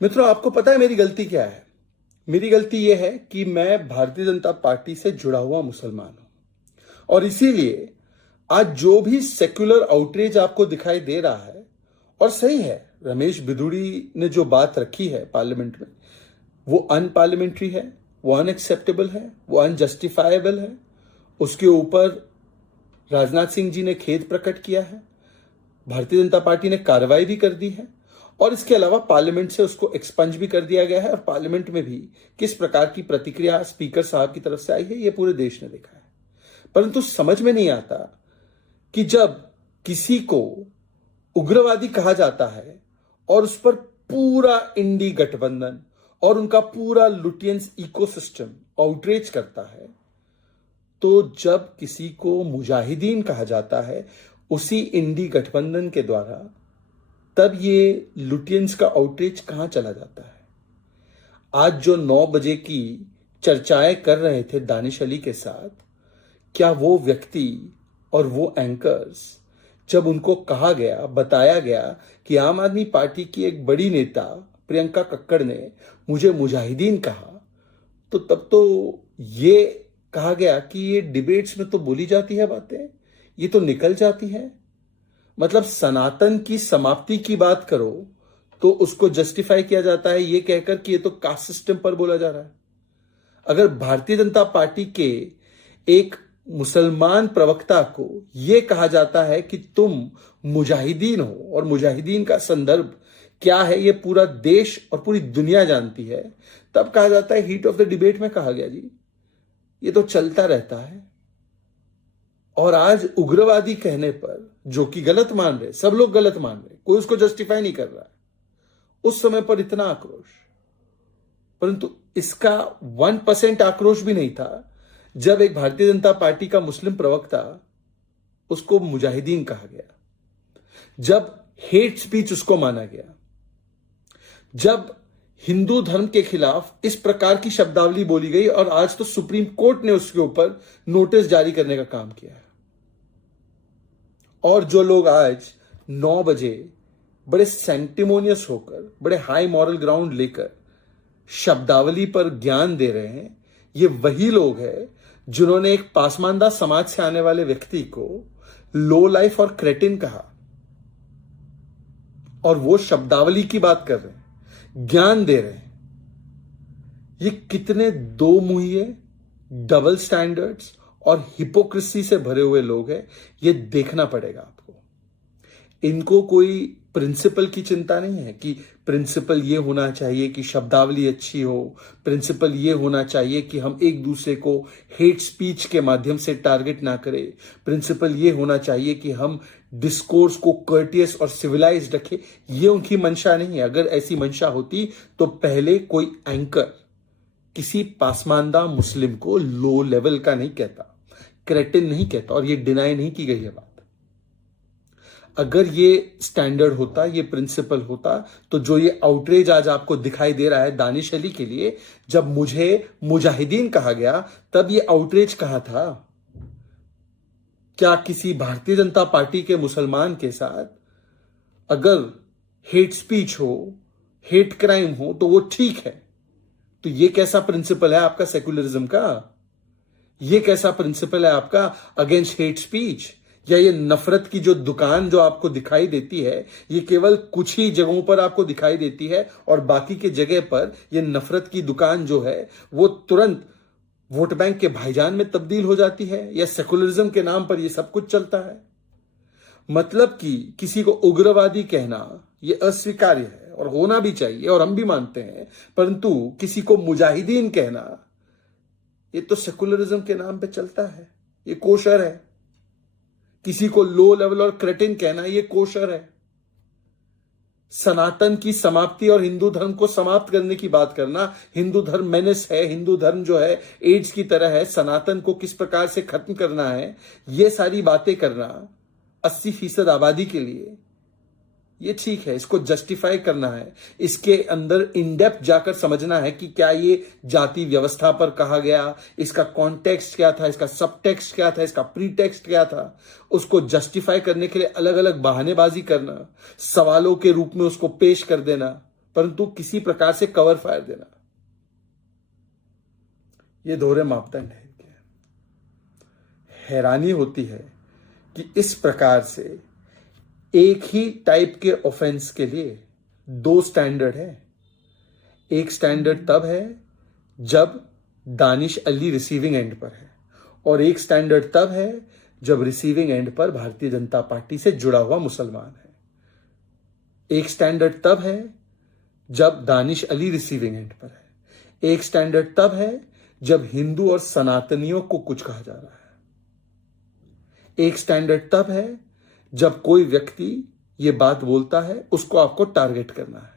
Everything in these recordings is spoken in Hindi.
मित्रों, आपको पता है मेरी गलती क्या है? मेरी गलती यह है कि मैं भारतीय जनता पार्टी से जुड़ा हुआ मुसलमान हूं और इसीलिए आज जो भी सेक्युलर आउटरीच आपको दिखाई दे रहा है, और सही है, रमेश बिधूड़ी ने जो बात रखी है पार्लियामेंट में, वो अनपार्लियामेंट्री है, वो अनएक्सेप्टेबल है, वो अनजस्टिफाएबल है। उसके ऊपर राजनाथ सिंह जी ने खेद प्रकट किया है, भारतीय जनता पार्टी ने कार्रवाई भी कर दी है और इसके अलावा पार्लियामेंट से उसको एक्सपंज भी कर दिया गया है। और पार्लियामेंट में भी किस प्रकार की प्रतिक्रिया स्पीकर साहब की तरफ से आई है, यह पूरे देश ने देखा है। परंतु समझ में नहीं आता कि जब किसी को उग्रवादी कहा जाता है और उस पर पूरा इंडी गठबंधन और उनका पूरा लुटियंस इकोसिस्टम आउटरीच करता है, तो जब किसी को मुजाहिदीन कहा जाता है उसी इंडी गठबंधन के द्वारा, तब ये लुटियंस का आउटरीच कहां चला जाता है? आज जो 9 बजे की चर्चाएं कर रहे थे दानिश अली के साथ, क्या वो व्यक्ति और वो एंकर्स, जब उनको कहा गया, बताया गया कि आम आदमी पार्टी की एक बड़ी नेता प्रियंका कक्कड़ ने मुझे मुजाहिदीन कहा, तो तब तो ये कहा गया कि ये डिबेट्स में तो बोली जाती है बातें, ये तो निकल जाती है। मतलब सनातन की समाप्ति की बात करो तो उसको जस्टिफाई किया जाता है ये कहकर कि ये तो कास्ट सिस्टम पर बोला जा रहा है। अगर भारतीय जनता पार्टी के एक मुसलमान प्रवक्ता को यह कहा जाता है कि तुम मुजाहिदीन हो, और मुजाहिदीन का संदर्भ क्या है ये पूरा देश और पूरी दुनिया जानती है, तब कहा जाता है, हीट ऑफ द डिबेट में कहा गया जी ये तो चलता रहता है। और आज उग्रवादी कहने पर, जो कि गलत मान रहे, सब लोग गलत मान रहे, कोई उसको जस्टिफाई नहीं कर रहा है, उस समय पर इतना आक्रोश। परंतु इसका 1% आक्रोश भी नहीं था जब एक भारतीय जनता पार्टी का मुस्लिम प्रवक्ता, उसको मुजाहिदीन कहा गया, जब हेट स्पीच उसको माना गया, जब हिंदू धर्म के खिलाफ इस प्रकार की शब्दावली बोली गई, और आज तो सुप्रीम कोर्ट ने उसके ऊपर नोटिस जारी करने का काम किया है। और जो लोग आज 9 बजे बड़े सेंटिमोनियस होकर, बड़े हाई मॉरल ग्राउंड लेकर शब्दावली पर ज्ञान दे रहे हैं, ये वही लोग हैं जिन्होंने एक पासमानदा समाज से आने वाले व्यक्ति को लो लाइफ और क्रेटिन कहा, और वो शब्दावली की बात कर रहे हैं, ज्ञान दे रहे हैं। ये कितने दो मुहिए, डबल स्टैंडर्ड्स और हिपोक्रेसी से भरे हुए लोग हैं, ये देखना पड़ेगा आपको। इनको कोई प्रिंसिपल की चिंता नहीं है कि प्रिंसिपल ये होना चाहिए कि शब्दावली अच्छी हो, प्रिंसिपल ये होना चाहिए कि हम एक दूसरे को हेट स्पीच के माध्यम से टारगेट ना करें, प्रिंसिपल ये होना चाहिए कि हम डिस्कोर्स को कर्टियस और सिविलाइज्ड रखें। ये उनकी मंशा नहीं है। अगर ऐसी मंशा होती तो पहले कोई एंकर किसी पासमानदा मुस्लिम को लो लेवल का नहीं कहता, क्रेटिन नहीं कहता, और ये डिनाई नहीं की गई है बात। अगर ये स्टैंडर्ड होता, ये प्रिंसिपल होता, तो जो ये आउटरीच आज आपको दिखाई दे रहा है दानिश अली के लिए, जब मुझे मुजाहिदीन कहा गया तब ये आउटरीच कहा था। क्या किसी भारतीय जनता पार्टी के मुसलमान के साथ अगर हेट स्पीच हो, हेट क्राइम हो, तो वो ठीक है? तो ये कैसा प्रिंसिपल है आपका सेक्युलरिज्म का? ये कैसा प्रिंसिपल है आपका अगेंस्ट हेट स्पीच? या ये नफरत की जो दुकान जो आपको दिखाई देती है, ये केवल कुछ ही जगहों पर आपको दिखाई देती है, और बाकी के जगह पर ये नफरत की दुकान जो है वो तुरंत वोट बैंक के भाईजान में तब्दील हो जाती है? या सेकुलरिज्म के नाम पर ये सब कुछ चलता है? मतलब कि किसी को उग्रवादी कहना ये अस्वीकार्य है और होना भी चाहिए, और हम भी मानते हैं, परंतु किसी को मुजाहिदीन कहना ये तो सेकुलरिज्म के नाम पे चलता है, ये कोशर है। किसी को लो लेवल और क्रेटिन कहना ये कोशर है। सनातन की समाप्ति और हिंदू धर्म को समाप्त करने की बात करना, हिंदू धर्म मेनेस है, हिंदू धर्म जो है एड्स की तरह है, सनातन को किस प्रकार से खत्म करना है, ये सारी बातें करना 80% आबादी के लिए, ये ठीक है। इसको जस्टिफाई करना है, इसके अंदर इन डेप्थ जाकर समझना है कि क्या ये जाति व्यवस्था पर कहा गया, इसका कॉन्टेक्स्ट क्या था, इसका सब टेक्स्ट क्या था, इसका प्री टेक्स्ट क्या था। उसको जस्टिफाई करने के लिए अलग अलग बहानेबाजी करना, सवालों के रूप में उसको पेश कर देना, परंतु किसी प्रकार से कवर फायर देना, ये दोहरे मापदंड है। हैरानी होती है कि इस प्रकार से एक ही टाइप के ऑफेंस के लिए दो स्टैंडर्ड है। एक स्टैंडर्ड तब है जब दानिश अली रिसीविंग एंड पर है, और एक स्टैंडर्ड तब है जब रिसीविंग एंड पर भारतीय जनता पार्टी से जुड़ा हुआ मुसलमान है। एक स्टैंडर्ड तब है जब दानिश अली रिसीविंग एंड पर है। एक स्टैंडर्ड तब है जब हिंदू और सनातनियों को कुछ कहा जा रहा है। एक स्टैंडर्ड तब है जब कोई व्यक्ति ये बात बोलता है, उसको आपको टारगेट करना है।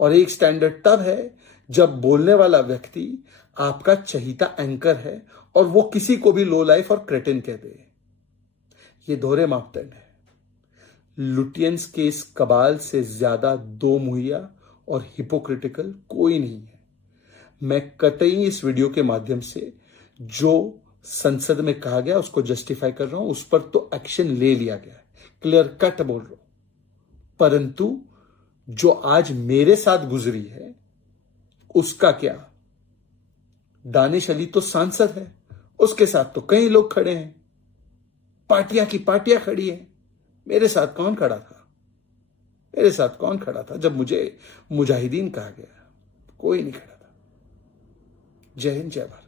और एक स्टैंडर्ड तब है जब बोलने वाला व्यक्ति आपका चहीता एंकर है और वो किसी को भी लो लाइफ और क्रेटिन कह दे। ये दोहरे मापदंड है। लुटियंस के इस कबाल से ज्यादा दो मुहैया और हिपोक्रिटिकल कोई नहीं है। मैं कतई इस वीडियो के माध्यम से जो संसद में कहा गया उसको जस्टिफाई कर रहा हूं, उस पर तो एक्शन ले लिया गया है, क्लियर कट बोल रहा हूं। परंतु जो आज मेरे साथ गुजरी है उसका क्या? दानिश अली तो सांसद है, उसके साथ तो कई लोग खड़े हैं, पार्टियां की पार्टियां खड़ी हैं। मेरे साथ कौन खड़ा था? मेरे साथ कौन खड़ा था जब मुझे मुजाहिदीन कहा गया? कोई नहीं खड़ा था। जय हिंद, जय भारत।